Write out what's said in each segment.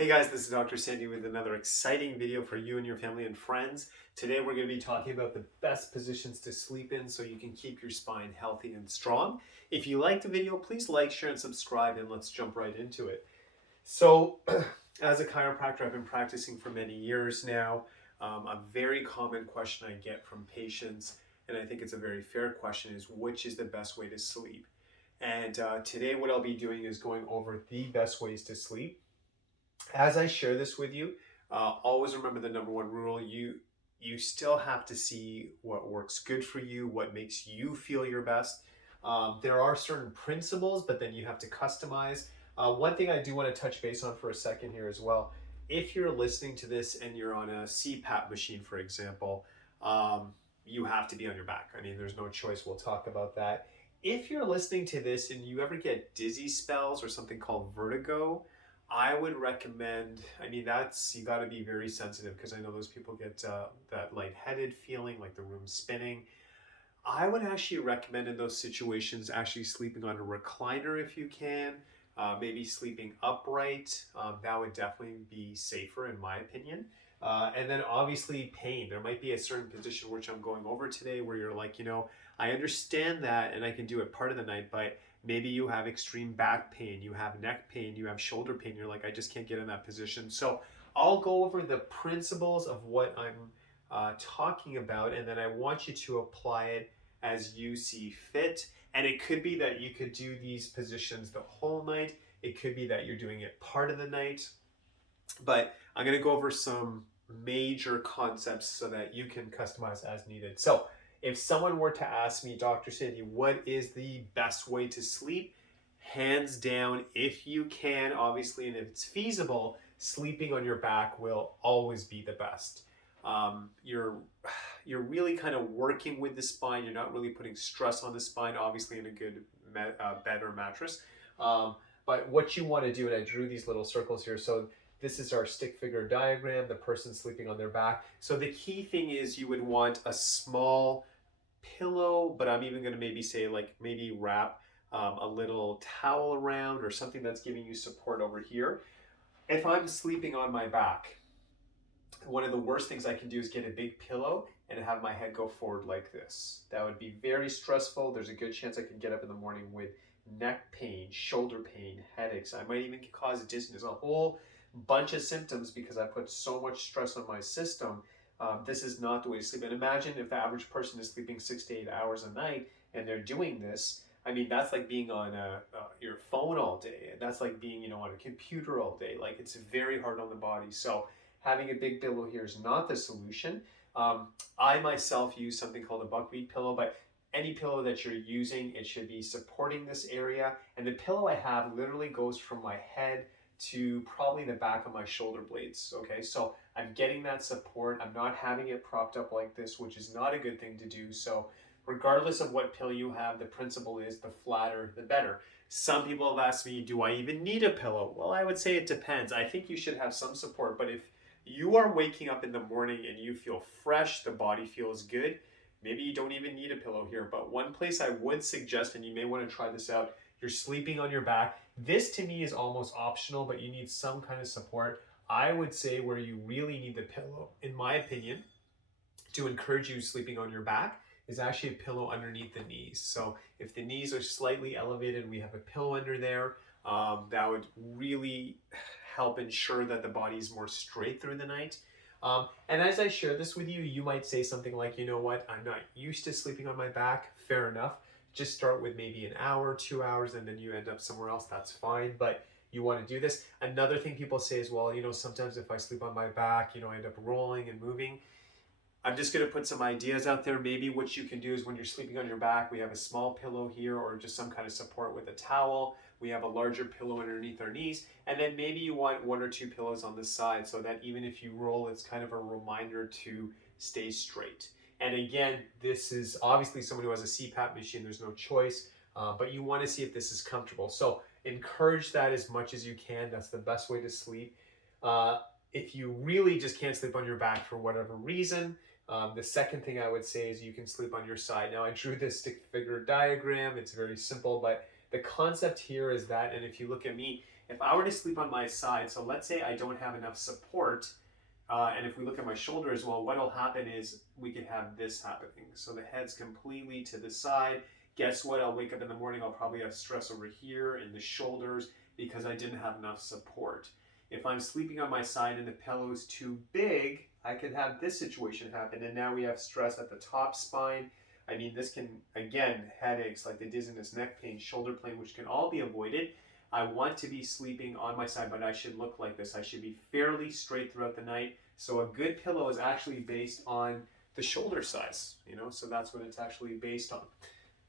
Hey guys, this is Dr. Sandy with another exciting video for you and your family and friends. Today we're going to be talking about the best positions to sleep in so you can keep your spine healthy and strong. If you like the video, please like, share, and subscribe, and let's jump right into it. So, as a chiropractor, I've been practicing for many years now. A very common question I get from patients, and I think it's a very fair question, is which is the best way to sleep? And today what I'll be doing is going over the best ways to sleep. As I share this with you, always remember the number one rule. You still have to see what works good for you, what makes you feel your best. There are certain principles, but then you have to customize. One thing I do want to touch base on for a second here as well. If you're listening to this and you're on a CPAP machine, for example, you have to be on your back. I mean, there's no choice. We'll talk about that. If you're listening to this and you ever get dizzy spells or something called vertigo, I would recommend, you got to be very sensitive because I know those people get that lightheaded feeling, like the room spinning. I would actually recommend in those situations actually sleeping on a recliner if you can, maybe sleeping upright. That would definitely be safer in my opinion. And then obviously pain. There might be a certain position which I'm going over today where you're like, I understand that and I can do it part of the night, but maybe you have extreme back pain, you have neck pain, you have shoulder pain. You're like, I just can't get in that position. So I'll go over the principles of what I'm talking about, and then I want you to apply it as you see fit. And it could be that you could do these positions the whole night. It could be that you're doing it part of the night. But I'm going to go over some major concepts so that you can customize as needed. So if someone were to ask me, Dr. Sandy, what is the best way to sleep? Hands down, if you can, obviously, and if it's feasible, sleeping on your back will always be the best. You're really kind of working with the spine. You're not really putting stress on the spine, obviously, in a good bed or mattress. But what you want to do, and I drew these little circles here, so this is our stick figure diagram, the person sleeping on their back. So the key thing is you would want a small pillow, but I'm even going to maybe say maybe wrap a little towel around or something that's giving you support over here. If I'm sleeping on my back, one of the worst things I can do is get a big pillow and have my head go forward like this. That would be very stressful. There's a good chance I could get up in the morning with neck pain, shoulder pain, headaches. I might even cause dizziness, a whole bunch of symptoms because I put so much stress on my system. This is not the way to sleep. And imagine if the average person is sleeping 6 to 8 hours a night and they're doing this. I mean, that's like being on your phone all day. That's like being, on a computer all day. Like, it's very hard on the body. So having a big pillow here is not the solution. I myself use something called a buckwheat pillow, but any pillow that you're using, it should be supporting this area. And the pillow I have literally goes from my head to probably the back of my shoulder blades. Okay, so I'm getting that support. I'm not having it propped up like this, which is not a good thing to do. So regardless of what pillow you have, the principle is the flatter, the better. Some people have asked me, do I even need a pillow? Well, I would say it depends. I think you should have some support, but if you are waking up in the morning and you feel fresh, the body feels good, maybe you don't even need a pillow here. But one place I would suggest, and you may want to try this out, you're sleeping on your back. This to me is almost optional, but you need some kind of support. I would say where you really need the pillow, in my opinion, to encourage you sleeping on your back is actually a pillow underneath the knees. So if the knees are slightly elevated, we have a pillow under there. That would really help ensure that the body is more straight through the night. And as I share this with you, you might say something like, you know what, I'm not used to sleeping on my back. Fair enough. Just start with maybe an hour, 2 hours, and then you end up somewhere else. That's fine. But you want to do this. Another thing people say is, well, sometimes if I sleep on my back, I end up rolling and moving. I'm just going to put some ideas out there. Maybe what you can do is when you're sleeping on your back, we have a small pillow here or just some kind of support with a towel. We have a larger pillow underneath our knees. And then maybe you want 1 or 2 pillows on the side so that even if you roll, it's kind of a reminder to stay straight. And again, this is obviously someone who has a CPAP machine. There's no choice, but you want to see if this is comfortable. So encourage that as much as you can. That's the best way to sleep. If you really just can't sleep on your back for whatever reason, the second thing I would say is you can sleep on your side. Now I drew this stick figure diagram. It's very simple, but the concept here is that, and if you look at me, If I were to sleep on my side, so let's say I don't have enough support, and if we look at my shoulder as well, what'll happen is we could have this happening. So the head's completely to the side. Guess what? I'll wake up in the morning, I'll probably have stress over here in the shoulders because I didn't have enough support. If I'm sleeping on my side and the pillow's too big, I could have this situation happen, and now we have stress at the top spine. I mean, this can, again, headaches like the dizziness, neck pain, shoulder pain, which can all be avoided. I want to be sleeping on my side, but I should look like this. I should be fairly straight throughout the night. So a good pillow is actually based on the shoulder size, so that's what it's actually based on.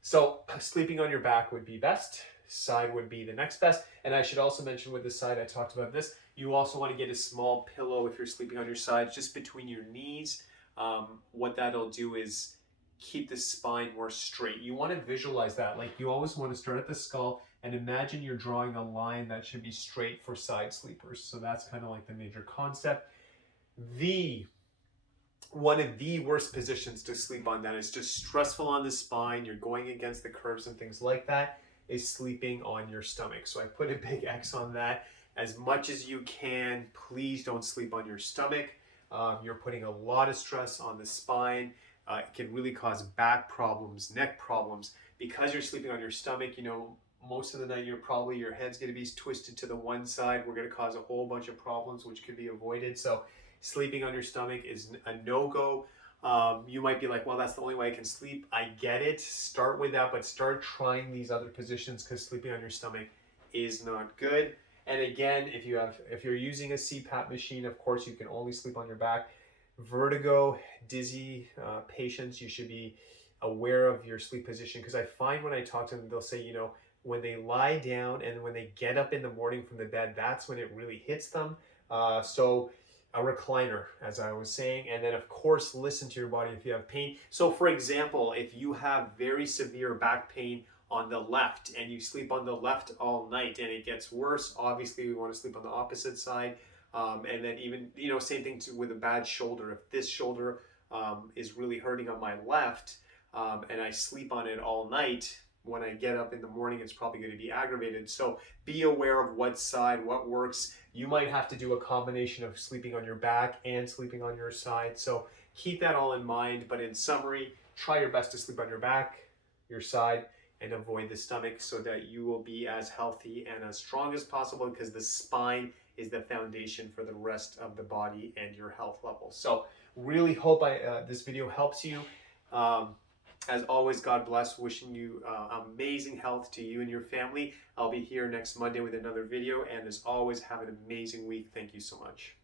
So sleeping on your back would be best. Side would be the next best. And I should also mention with the side, I talked about this, you also want to get a small pillow if you're sleeping on your side, just between your knees. What that'll do is keep the spine more straight. You want to visualize that. Like, you always want to start at the skull and imagine you're drawing a line that should be straight for side sleepers. So that's kind of like the major concept. One of the worst positions to sleep on that is just stressful on the spine, you're going against the curves and things like that, is sleeping on your stomach. So I put a big X on that. As much as you can, please don't sleep on your stomach. You're putting a lot of stress on the spine. It can really cause back problems, neck problems. Because you're sleeping on your stomach, most of the night your head's going to be twisted to the one side. We're going to cause a whole bunch of problems which could be avoided. So sleeping on your stomach is a no-go. You might be like, well, that's the only way I can sleep. I get it. Start with that, but start trying these other positions because sleeping on your stomach is not good. And again, if you're using a CPAP machine, of course, you can only sleep on your back. Vertigo, dizzy patients, you should be aware of your sleep position, because I find when I talk to them, they'll say, when they lie down and when they get up in the morning from the bed, that's when it really hits them. So a recliner, as I was saying, and then of course listen to your body if you have pain. So for example, if you have very severe back pain on the left and you sleep on the left all night and it gets worse, obviously we want to sleep on the opposite side. And then even, same thing with a bad shoulder. If this shoulder is really hurting on my left and I sleep on it all night, when I get up in the morning, it's probably going to be aggravated. So be aware of what side, what works. You might have to do a combination of sleeping on your back and sleeping on your side. So keep that all in mind. But in summary, try your best to sleep on your back, your side, and avoid the stomach so that you will be as healthy and as strong as possible, because the spine is the foundation for the rest of the body and your health level. So really hope this video helps you. As always, God bless. Wishing you amazing health to you and your family. I'll be here next Monday with another video. And as always, have an amazing week. Thank you so much.